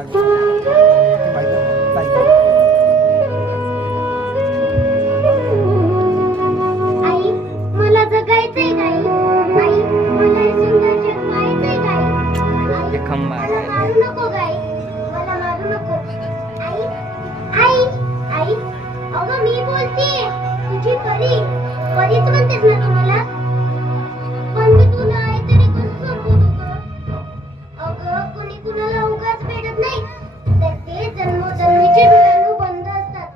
आई मला जगायचंय गाई. आई मला हे सुंदर जग पाहायचंय गाई. आई मला मारू नको गाई. मला मारू नको. आई आई आई अगं मी बोलतेय. तुझी परी परीच म्हणतेस ना तू मला. पण मी तुला आहे तरी कसं समजू ग. अगं कुणी कुणाला उगाच भेटत नाही. तर ते जन्मोजन्मीचे ऋणानुबंध असतात.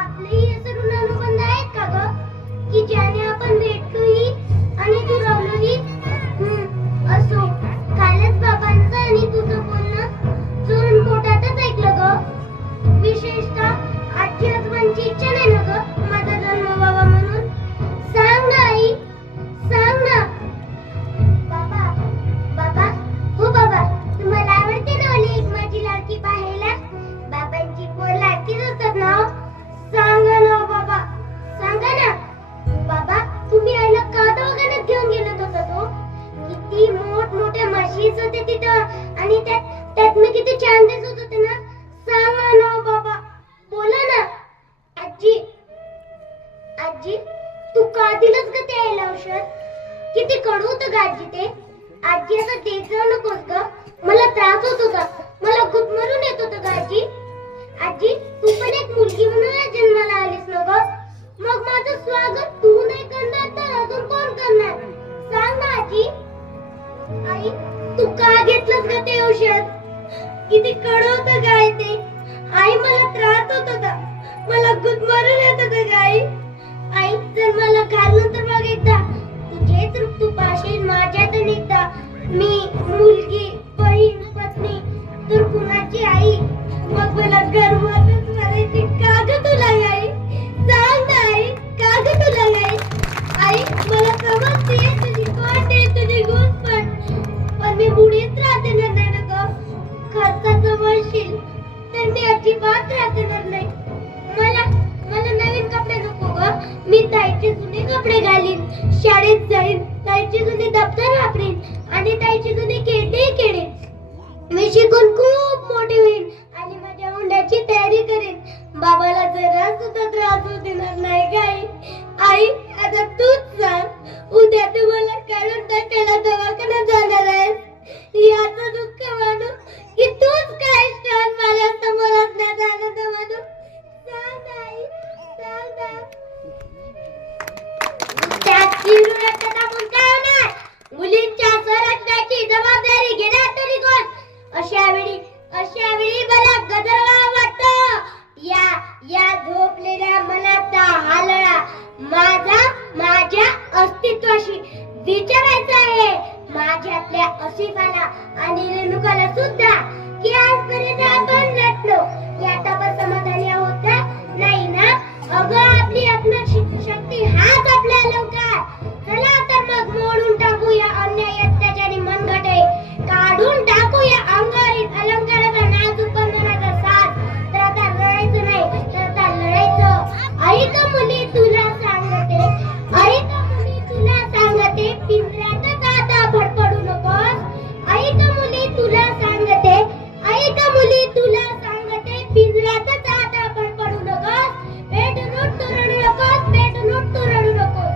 आपलेही असे ऋणानुबंध आहेत का ग की ज्याने आपण भेटलोही आणि दुरावलोही. असो कालच बाबांचं आणि तुझं बोलणं चोरून पोटातच ऐकलं ग. विशेषतः आजी आजोबांची इच्छा नाही ना ग माझा जन्म व्हावा म्हणून. सांग ना आई सांग ना. बाबा बाबा हो बाबा तुम्हाला आवडते ना ओली एक माझी लाडकी पाहायला. बाबांची पोर लाडकीच असतात ना. सांगा ना बाबा सांगा ना. बाबा तुम्ही आईला का दवाखान्यात घेऊन गेलात होता तो. किती मोठमोठ्या म्हशीच होते तिथं आणि त्यात मी किती छान दिसत होते ना. सांगा ना बाबा बोला ना. आजी आजी तू का दिलंस ग ते आईला औषध. किती कडू होतं ग आजी ते. आजी असं देत जाऊ नकोस ग. मला त्रास होत होता. मला गुदमरून येत होतं ग आजी. आजी तू पण एक मुलगी म्हणून जन्माला आलीस ना ग. मग माझं स्वागत तू नाही करणार तर अजून कोण करणार. सांग ना आजी. आई तू का घेतलंस ग ते औषध. किती कडू होतं गाय ते. आई मला त्रास होत होता. मला गुदमरून येत होतं गाई. आई जर मला घालून तर बघ एकदा. तुझेच रूप तू पाशील माझ्यातून एकदा. मी मुलगी बहीण पत्नी तर कुणाची आई. मग मला गर्वातच मरायची का ग तुला गाई. सांग ना आई का ग तुला गाई. आई मला समजते तुझी वाट आहे तुझी पण मी बुडीच राहते ना नाही ग. खर्चाचं म्हणशील तर मी अजिबात राहणार नाही. मला नवीन कपडे नको ग. मी ताईचे जुने कपडे घालीन. शाळेत जाईन. ताईची जुनी दप्तर वापरीन आणि ताईची जुनी खेळणी खेळीन. मी शिकून खूप मोठी होईन आणि माझ्या हुंड्याची तयारी करेन. बाबाला जरा सुद्धा त्रास होऊ देणार नाही गाई. आई आता तूच सांग उद्या तू मला काढून टाकायला दवाखान्यात जाणार आहेस. याचं दुःख मानू की तूच काय क्षण माझ्या समोर असण्याचा आनंद मानू. सांग आई सांग ना. त्याची रुरत टाकून काय होणार. मुलींच्या संरक्षणाची जबाबदारी घेणार तरी कोण. अशा वेळी मला गदरवा वाटतो. या झोपलेल्या मनाचा हालळा माझ्या अस्तित्वाशी विचारायचा आहे. माझ्यातल्या असिफाला आणि रेणुकाला सुद्धा की आजपर्यंत आपण नटलो यात आपण समाधानी आहोत का नाही ना. अगं आपली आत्मशक्ती हाच आपल्या अलंकार. चला तर मग मोडून टाकूया अन्याय अत्याचारी मनगटे. काढून टाकूया अंगारीत अलंकाराचा नाजूक बंधनाचा साथ. तर आता लढायचं नाही तर आता लढायचं. ऐक मुली तुला सांगते. ऐक मुली तुला सांगते. पिंजऱ्यातच आता भडपडू नकोस. ऐक मुली तुला सांगते. ऐक मुली तुला सांगते. पिंजऱ्यातच आता भडपडू नकोस. पेटून उठ तू रडू नकोस. पेटून उठ तू रडू नकोस.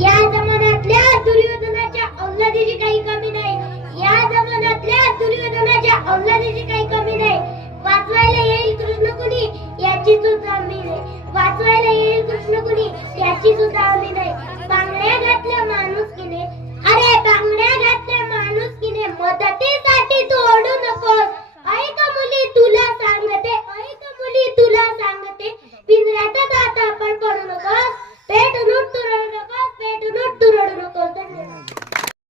या जमान्यातल्या दुर्योधनाच्या औलादीची काही कमी नाही. या जमान्यातल्या दुर्योधनाच्या औलादीची काही कमी नाही. वाचवायला येईल कृष्ण कुणी याची सुद्धा आम्ही नाही. वाचवायला येईल कृष्ण कुणी याची सुद्धा आम्ही